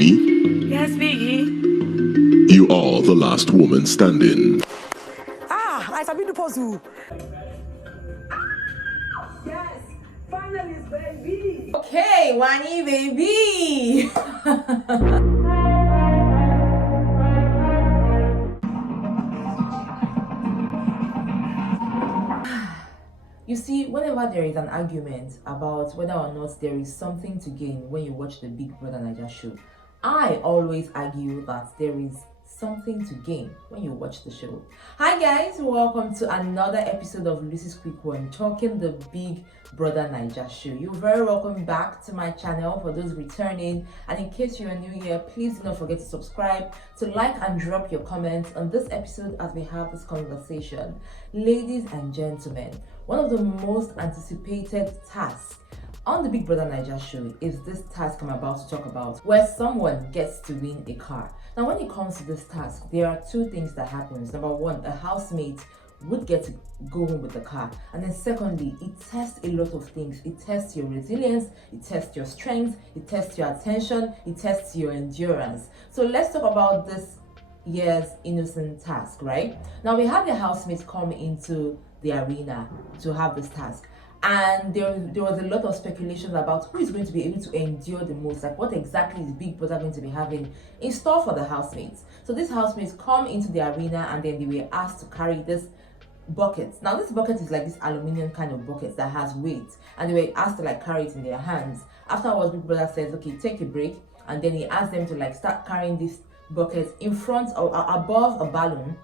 Wanni. Yes, Biggie. You are the last woman standing. I sabi the puzzle. Yes, finally, baby. Okay, Wanni, baby. You see, whenever there is an argument about whether or not there is something to gain when you watch the Big Brother Naija show, I always argue that there is something to gain when you watch the show. Hi guys, welcome to another episode of Lucy's Quick One, talking the Big Brother Naija show. You're very welcome back to my channel for those returning, and in case you're new here, please do not forget to subscribe, to like and drop your comments on this episode as we have this conversation. Ladies and gentlemen, one of the most anticipated tasks on the Big Brother Naija show is this task I'm about to talk about, where someone gets to win a car. Now, when it comes to this task, there are two things that happens. Number one, a housemate would get to go home with the car, and then secondly, it tests a lot of things. It tests your resilience, it tests your strength, it tests your attention, it tests your endurance. So let's talk about this year's Innoson task. Right now, we have the housemates come into the arena to have this task, and there was a lot of speculations about who is going to be able to endure the most, like what exactly is Big Brother going to be having in store for the housemates. So these housemates come into the arena, and then they were asked to carry this bucket. Now this bucket is like this aluminium kind of bucket that has weight, and they were asked to like carry it in their hands. Afterwards, Big Brother says, okay, take a break, and then he asked them to like start carrying this bucket in front or above a balloon,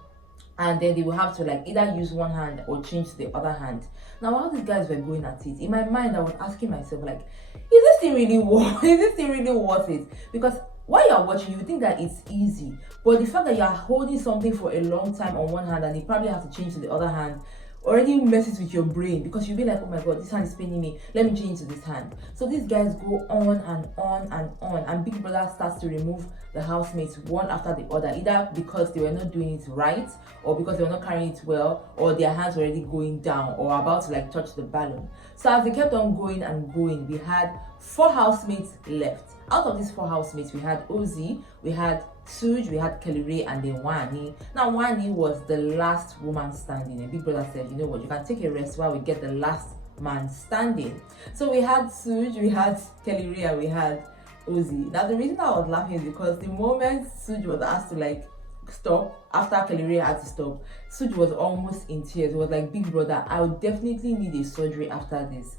and then they will have to like either use one hand or change to the other hand. Now while these guys were going at it, in my mind I was asking myself, like, is this thing really worth it? Because while you're watching, you think that it's easy, but the fact that you're holding something for a long time on one hand and you probably have to change to the other hand already messes with your brain, because you'll be like, oh my god, this hand is paining me, let me change to this hand. So these guys go on and on and on, and Big Brother starts to remove the housemates one after the other, either because they were not doing it right, or because they were not carrying it well, or their hands were already going down or about to like touch the balloon. So as they kept on going and going, we had 4 housemates left. Out of these 4 housemates, we had Ozzy, we had Suj, we had Kelly, and then Wanni. Now Wanni was the last woman standing, and Big Brother said, you know what, you can take a rest while we get the last man standing. So we had Suj, we had Kelly, and we had Ozzy. Now the reason I was laughing is because the moment Suj was asked to like stop, after Kelly had to stop, Suj was almost in tears. It was like, Big Brother, I would definitely need a surgery after this.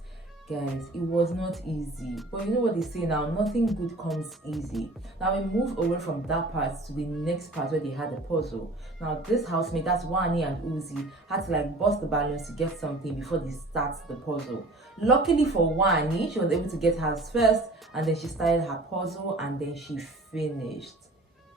Guys, it was not easy, but you know what they say now, nothing good comes easy. Now we move away from that part to the next part where they had a puzzle. Now this housemate, that's Wanni and Uzi, had to like bust the balloons to get something before they start the puzzle. Luckily for Wanni, she was able to get hers first, and then she started her puzzle, and then she finished.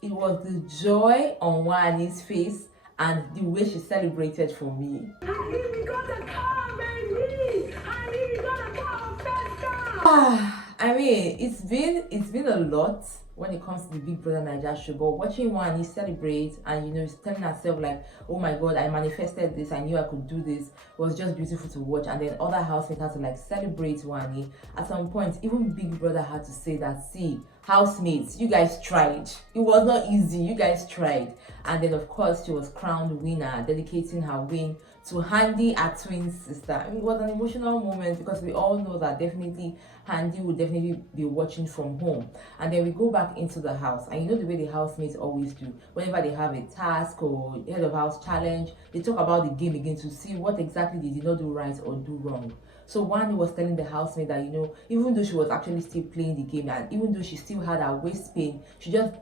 It was the joy on Wanni's face and the way she celebrated for me. Honey, we got a car, baby. Honey, we got a car, first car. I mean, it's been a lot when it comes to the Big Brother Naija show, but watching Wanni celebrate and, you know, telling herself like, oh my god, I manifested this, I knew I could do this, was just beautiful to watch. And then other housemates had to like celebrate Wanni. At some point, even Big Brother had to say that, see, housemates, you guys tried. It was not easy, you guys tried. And then of course she was crowned winner, dedicating her win to Handi, her twin sister. I mean, it was an emotional moment, because we all know that definitely Handi would definitely be watching from home. And then we go back into the house, and you know the way the housemates always do, whenever they have a task or head of house challenge, they talk about the game again to see what exactly they did not do right or do wrong. So Wanni was telling the housemate that, you know, even though she was actually still playing the game, and even though she still had her waist pain, she just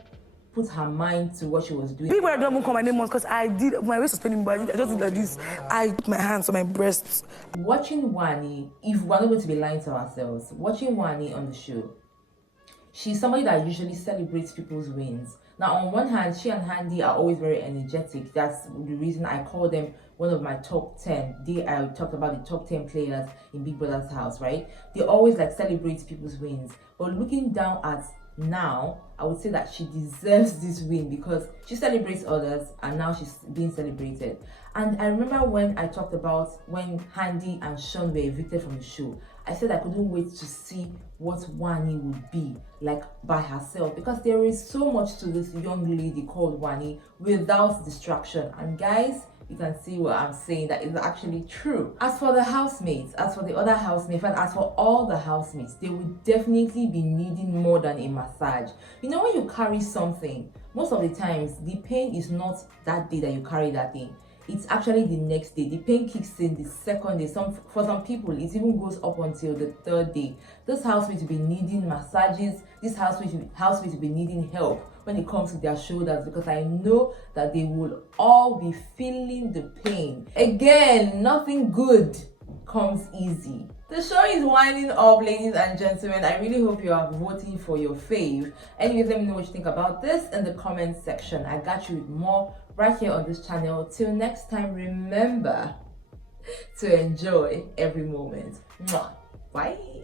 put her mind to what she was doing. People don't even call my name once because I did, my waist was paining, but I just did like this. I put my hands on my breasts. Watching Wanni, if we're not going to be lying to ourselves, watching Wanni on the show, she's somebody that usually celebrates people's wins. Now, on one hand, she and Handi are always very energetic. That's the reason I call them one of my top 10. I talked about the top 10 players in Big Brother's house, right? They always like celebrate people's wins. But looking down at now, I would say that she deserves this win because she celebrates others and now she's being celebrated. And I remember when I talked about when Handi and Sean were evicted from the show, I said I couldn't wait to see what Wanni would be like by herself, because there is so much to this young lady called Wanni without distraction. And guys, you can see what I'm saying, that is actually true. As for the housemates, as for the other housemates, and as for all the housemates, they will definitely be needing more than a massage. You know, when you carry something, most of the times the pain is not that day that you carry that thing. It's actually the next day. The pain kicks in the second day. For some people, it even goes up until the third day. This housemate will be needing massages. This housemate will be needing help when it comes to their shoulders, because I know that they will all be feeling the pain. Again, nothing good comes easy. The show is winding up, ladies and gentlemen. I really hope you are voting for your fave. Anyways, let me know what you think about this in the comment section. I got you with more right here on this channel. Till next time, remember to enjoy every moment. Mwah. Bye.